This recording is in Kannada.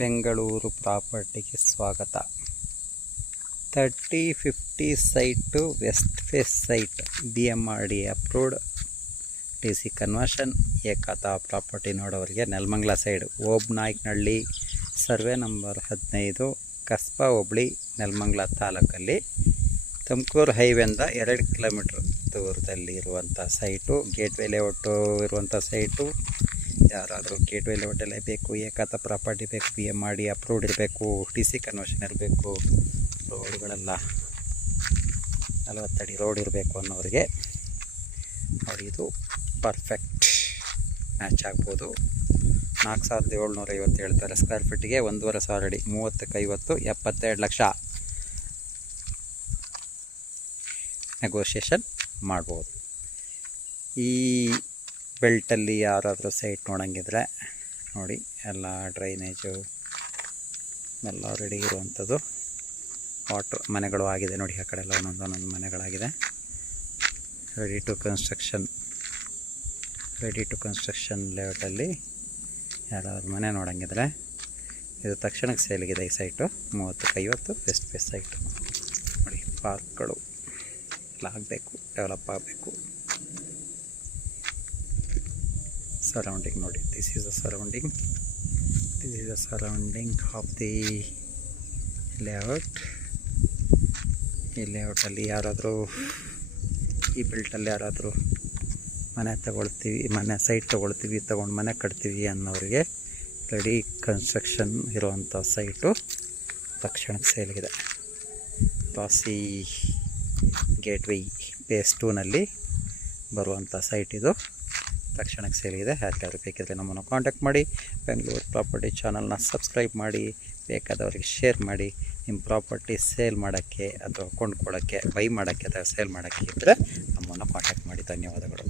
ಬೆಂಗಳೂರು ಪ್ರಾಪರ್ಟಿಗೆ ಸ್ವಾಗತ. 30-50 site, west face site, BMRD approved, TC conversion, Ekta property ನೋಡೋರಿಗೆ Nelamangala side, Obnaikanahalli, survey number 15, Kasba hobli, Nelamangala ತಾಲೂಕಲ್ಲಿ, ತುಮಕೂರು ಹೈವೇಯಿಂದ 2 ಕಿಲೋಮೀಟ್ರ್ ದೂರದಲ್ಲಿ ಇರುವಂಥ ಸೈಟು. ಗೇಟ್ವೇ ಲೇಔಟು ಇರುವಂಥ ಸೈಟು. ಯಾರಾದರೂ ಗೇಟ್ವೇ ಲೇಔಟಲ್ಲೇ ಬೇಕು, ಏಕತಾ ಪ್ರಾಪರ್ಟಿ ಬೇಕು, BMRD ಅಪ್ರೂವ್ಡ್ ಇರಬೇಕು, TC ಕನ್ವರ್ಷನ್ ಇರಬೇಕು, ರೋಡ್ಗಳೆಲ್ಲ 40 ಅಡಿ ರೋಡ್ ಇರಬೇಕು ಅನ್ನೋರಿಗೆ ನೋಡಿ, ಇದು ಪರ್ಫೆಕ್ಟ್ ಮ್ಯಾಚ್ ಆಗ್ಬೋದು. 4750 ಹೇಳ್ತಾರೆ ಸ್ಕ್ವೇರ್ ಫೀಟಿಗೆ, 1,500 ಅಡಿ, 30ಕ್ಕೆ 50, 72 ಲಕ್ಷ ನೆಗೋಷಿಯೇಷನ್ ಮಾಡ್ಬೋದು. ಈ ಬೆಲ್ಟಲ್ಲಿ ಯಾರಾದರೂ ಸೈಟ್ ನೋಡೋಂಗಿದ್ರೆ ನೋಡಿ, ಎಲ್ಲ ಡ್ರೈನೇಜು ಎಲ್ಲ ರೆಡಿ ಇರುವಂಥದ್ದು. ವಾಟ್ರ್ ಮನೆಗಳು ಆಗಿದೆ ನೋಡಿ, ಆ ಕಡೆ ಎಲ್ಲ ಒಂದೊಂದು ಮನೆಗಳಾಗಿದೆ. ರೆಡಿ ಟು ಕನ್ಸ್ಟ್ರಕ್ಷನ್ ಲೇಔಟಲ್ಲಿ ಯಾರಾದರೂ ಮನೆ ನೋಡೋಂಗಿದ್ರೆ ಇದು ತಕ್ಷಣಕ್ಕೆ ಸೇಲಿಗಿದೆ. ಈ ಸೈಟು 30ಕ್ಕೆ 50 ವೆಸ್ಟ್ ಫೇಸ್ ಸೈಟು ನೋಡಿ. ಪಾರ್ಕ್ಗಳು ಎಲ್ಲ ಆಗಬೇಕು, ಡೆವಲಪ್ ಆಗಬೇಕು. ಸರೌಂಡಿಂಗ್ ನೋಡಿ, this is the surrounding of the layout. ಈ ಲೇಔಟಲ್ಲಿ ಯಾರಾದರೂ, ಈ ಬೆಲ್ಟಲ್ಲಿ ಯಾರಾದರೂ ಮನೆ ಸೈಟ್ ತೊಗೊಂಡು ಮನೆ ಕಟ್ತೀವಿ ಅನ್ನೋರಿಗೆ ರೆಡಿ ಕನ್ಸ್ಟ್ರಕ್ಷನ್ ಇರುವಂಥ ಸೈಟು ತಕ್ಷಣಕ್ಕೆ ಸೇಲ್ಗಿದೆ. ರಾಸಿ ಗೇಟ್ವೇ ಫೇಸ್ 2ನಲ್ಲಿ ಬರುವಂಥ ಸೈಟ್ ಇದು, ತಕ್ಷಣಕ್ಕೆ ಸೇಲಿದೆ. ಯಾರಿಗಾದ್ರು ಬೇಕಿದ್ರೆ ನಮ್ಮನ್ನು ಕಾಂಟ್ಯಾಕ್ಟ್ ಮಾಡಿ. ಬೆಂಗಳೂರು ಪ್ರಾಪರ್ಟಿ ಚಾನಲ್ನ ಸಬ್ಸ್ಕ್ರೈಬ್ ಮಾಡಿ, ಬೇಕಾದವರಿಗೆ ಶೇರ್ ಮಾಡಿ. ನಿಮ್ಮ ಪ್ರಾಪರ್ಟಿ ಸೇಲ್ ಮಾಡೋಕ್ಕೆ ಅಥವಾ ಕೊಂಡ್ಕೊಳ್ಳೋಕ್ಕೆ, ಬೈ ಮಾಡೋಕ್ಕೆ ಅಥವಾ ಸೇಲ್ ಮಾಡೋಕ್ಕೆ ಇದ್ದರೆ ನಮ್ಮನ್ನು ಕಾಂಟ್ಯಾಕ್ಟ್ ಮಾಡಿ. ಧನ್ಯವಾದಗಳು.